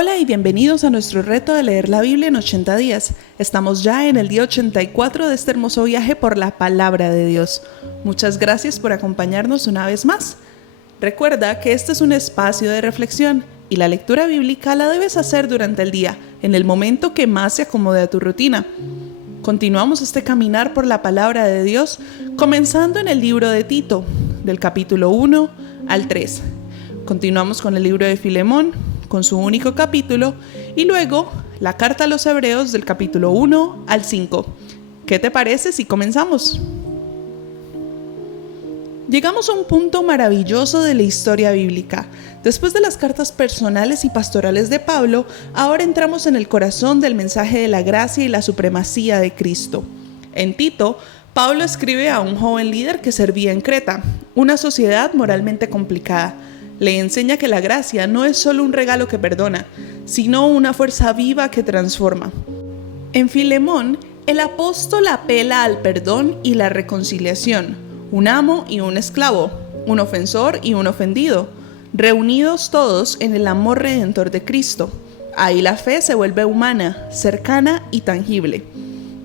Hola y bienvenidos a nuestro reto de leer la Biblia en 80 días. Estamos ya en el día 84 de este hermoso viaje por la palabra de Dios. Muchas gracias por acompañarnos una vez más. Recuerda que este es un espacio de reflexión y la lectura bíblica la debes hacer durante el día, en el momento que más se acomode a tu rutina. Continuamos este caminar por la palabra de Dios, comenzando en el libro de Tito, del capítulo 1 al 3. Continuamos con el libro de Filemón, con su único capítulo, y luego la carta a los Hebreos del capítulo 1 al 5. ¿Qué te parece si comenzamos? Llegamos a un punto maravilloso de la historia bíblica. Después de las cartas personales y pastorales de Pablo, ahora entramos en el corazón del mensaje de la gracia y la supremacía de Cristo. En Tito, Pablo escribe a un joven líder que servía en Creta, una sociedad moralmente complicada. Le enseña que la gracia no es solo un regalo que perdona, sino una fuerza viva que transforma. En Filemón, el apóstol apela al perdón y la reconciliación, un amo y un esclavo, un ofensor y un ofendido, reunidos todos en el amor redentor de Cristo. Ahí la fe se vuelve humana, cercana y tangible.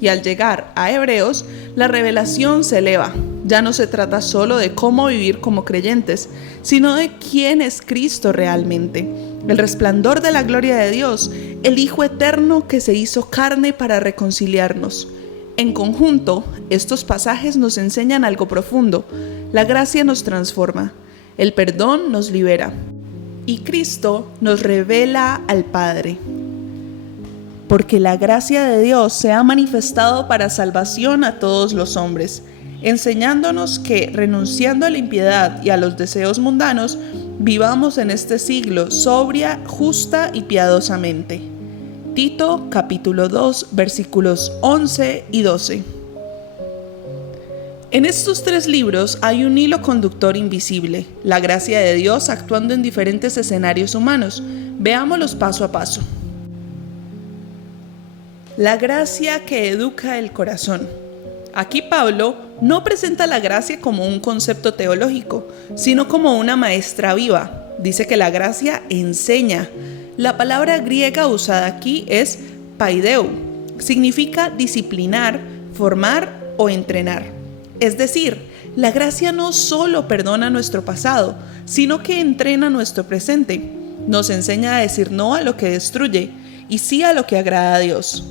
Y al llegar a Hebreos, la revelación se eleva. Ya no se trata solo de cómo vivir como creyentes, sino de quién es Cristo realmente. El resplandor de la gloria de Dios, el Hijo eterno que se hizo carne para reconciliarnos. En conjunto, estos pasajes nos enseñan algo profundo. La gracia nos transforma, el perdón nos libera, y Cristo nos revela al Padre. Porque la gracia de Dios se ha manifestado para salvación a todos los hombres, enseñándonos que, renunciando a la impiedad y a los deseos mundanos, vivamos en este siglo sobria, justa y piadosamente. Tito, capítulo 2, versículos 11 y 12. En estos tres libros hay un hilo conductor invisible, la gracia de Dios actuando en diferentes escenarios humanos. Veámoslos paso a paso. La gracia que educa el corazón. Aquí Pablo no presenta la gracia como un concepto teológico, sino como una maestra viva. Dice que la gracia enseña. La palabra griega usada aquí es paideu. Significa disciplinar, formar o entrenar. Es decir, la gracia no solo perdona nuestro pasado, sino que entrena nuestro presente. Nos enseña a decir no a lo que destruye y sí a lo que agrada a Dios.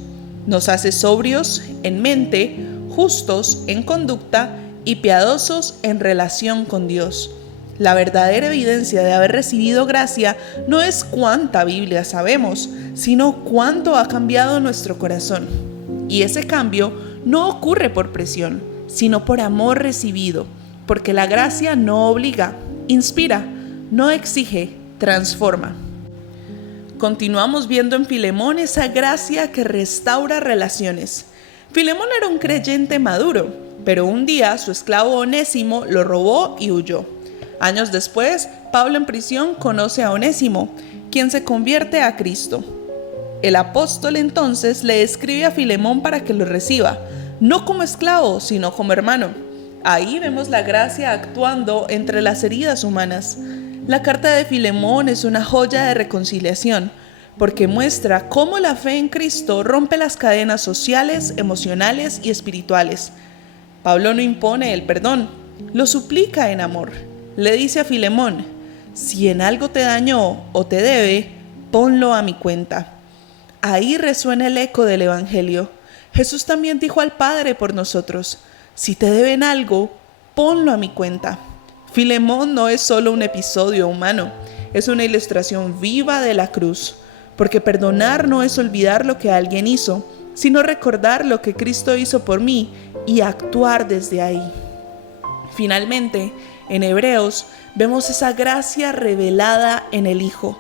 Nos hace sobrios en mente, justos en conducta y piadosos en relación con Dios. La verdadera evidencia de haber recibido gracia no es cuánta Biblia sabemos, sino cuánto ha cambiado nuestro corazón. Y ese cambio no ocurre por presión, sino por amor recibido, porque la gracia no obliga, inspira, no exige, transforma. Continuamos viendo en Filemón esa gracia que restaura relaciones. Filemón era un creyente maduro, pero un día su esclavo Onésimo lo robó y huyó. Años después, Pablo en prisión conoce a Onésimo, quien se convierte a Cristo. El apóstol entonces le escribe a Filemón para que lo reciba, no como esclavo, sino como hermano. Ahí vemos la gracia actuando entre las heridas humanas. La carta de Filemón es una joya de reconciliación, porque muestra cómo la fe en Cristo rompe las cadenas sociales, emocionales y espirituales. Pablo no impone el perdón, lo suplica en amor. Le dice a Filemón, si en algo te dañó o te debe, ponlo a mi cuenta. Ahí resuena el eco del Evangelio. Jesús también dijo al Padre por nosotros, si te deben algo, ponlo a mi cuenta. Filemón no es solo un episodio humano, es una ilustración viva de la cruz, porque perdonar no es olvidar lo que alguien hizo, sino recordar lo que Cristo hizo por mí y actuar desde ahí. Finalmente, en Hebreos vemos esa gracia revelada en el Hijo.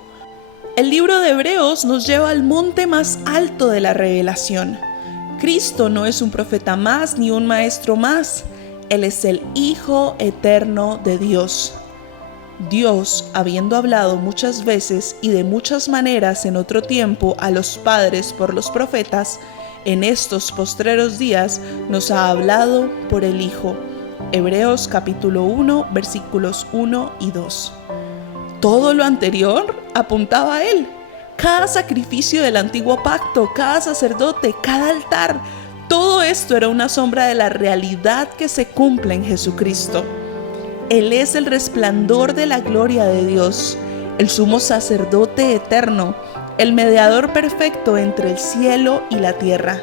El libro de Hebreos nos lleva al monte más alto de la revelación. Cristo no es un profeta más ni un maestro más. Él es el Hijo eterno de Dios. Dios, habiendo hablado muchas veces y de muchas maneras en otro tiempo a los padres por los profetas, en estos postreros días nos ha hablado por el Hijo. Hebreos capítulo 1, versículos 1 y 2. Todo lo anterior apuntaba a Él. Cada sacrificio del antiguo pacto, cada sacerdote, cada altar, todo esto era una sombra de la realidad que se cumple en Jesucristo. Él es el resplandor de la gloria de Dios, el sumo sacerdote eterno, el mediador perfecto entre el cielo y la tierra.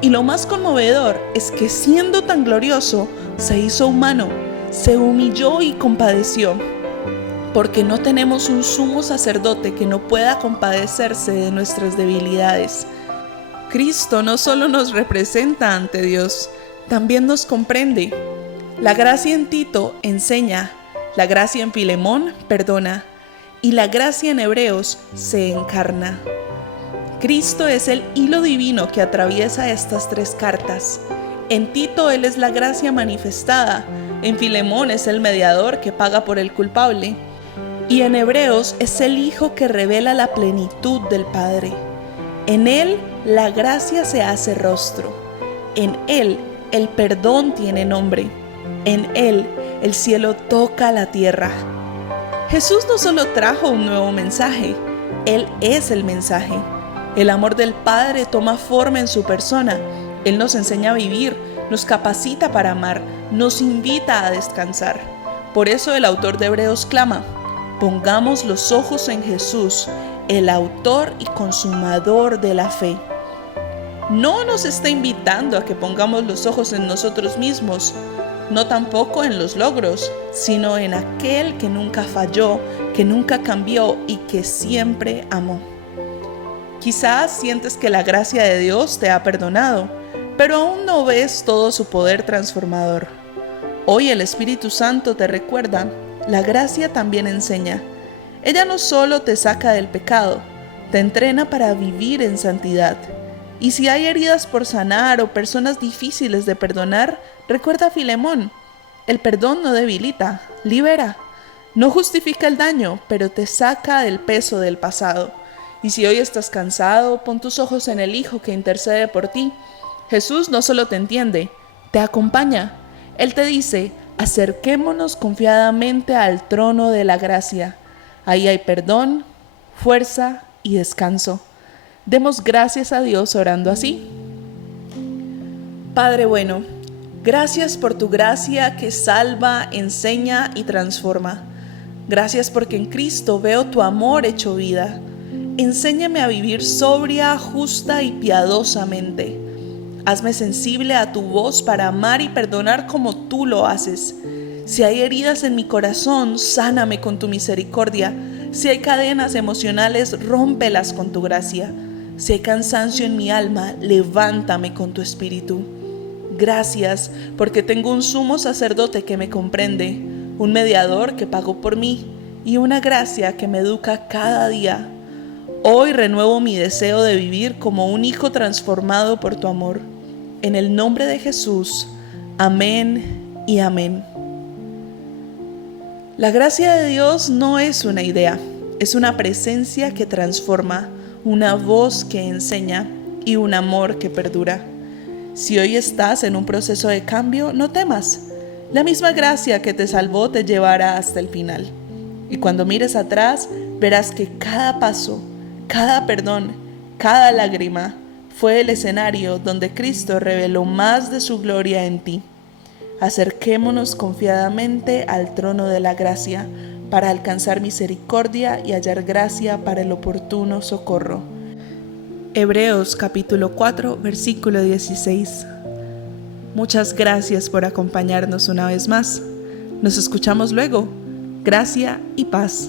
Y lo más conmovedor es que siendo tan glorioso, se hizo humano, se humilló y compadeció. Porque no tenemos un sumo sacerdote que no pueda compadecerse de nuestras debilidades. Cristo no solo nos representa ante Dios, también nos comprende. La gracia en Tito enseña, la gracia en Filemón perdona, y la gracia en Hebreos se encarna. Cristo es el hilo divino que atraviesa estas tres cartas. En Tito Él es la gracia manifestada, en Filemón es el mediador que paga por el culpable, y en Hebreos es el Hijo que revela la plenitud del Padre. En Él la gracia se hace rostro, en Él el perdón tiene nombre, en Él el cielo toca la tierra. Jesús no solo trajo un nuevo mensaje, Él es el mensaje. El amor del Padre toma forma en su persona. Él nos enseña a vivir, nos capacita para amar, nos invita a descansar. Por eso el autor de Hebreos clama: pongamos los ojos en Jesús, el autor y consumador de la fe. No nos está invitando a que pongamos los ojos en nosotros mismos, no tampoco en los logros, sino en aquel que nunca falló, que nunca cambió y que siempre amó. Quizás sientes que la gracia de Dios te ha perdonado, pero aún no ves todo su poder transformador. Hoy el Espíritu Santo te recuerda: la gracia también enseña. Ella no solo te saca del pecado, te entrena para vivir en santidad. Y si hay heridas por sanar o personas difíciles de perdonar, recuerda a Filemón. El perdón no debilita, libera. No justifica el daño, pero te saca del peso del pasado. Y si hoy estás cansado, pon tus ojos en el Hijo que intercede por ti. Jesús no solo te entiende, te acompaña. Él te dice: acerquémonos confiadamente al trono de la gracia. Ahí hay perdón, fuerza y descanso. Demos gracias a Dios orando así. Padre bueno, gracias por tu gracia que salva, enseña y transforma. Gracias porque en Cristo veo tu amor hecho vida. Enséñame a vivir sobria, justa y piadosamente. Hazme sensible a tu voz para amar y perdonar como tú lo haces. Si hay heridas en mi corazón, sáname con tu misericordia. Si hay cadenas emocionales, rómpelas con tu gracia. Si hay cansancio en mi alma, levántame con tu espíritu. Gracias, porque tengo un sumo sacerdote que me comprende, un mediador que pagó por mí y una gracia que me educa cada día. Hoy renuevo mi deseo de vivir como un hijo transformado por tu amor. En el nombre de Jesús, amén y amén. La gracia de Dios no es una idea, es una presencia que transforma, una voz que enseña y un amor que perdura. Si hoy estás en un proceso de cambio, no temas. La misma gracia que te salvó te llevará hasta el final. Y cuando mires atrás, verás que cada paso, cada perdón, cada lágrima fue el escenario donde Cristo reveló más de su gloria en ti. Acerquémonos confiadamente al trono de la gracia para alcanzar misericordia y hallar gracia para el oportuno socorro. Hebreos capítulo 4, versículo 16. Muchas gracias por acompañarnos una vez más. Nos escuchamos luego. Gracia y paz.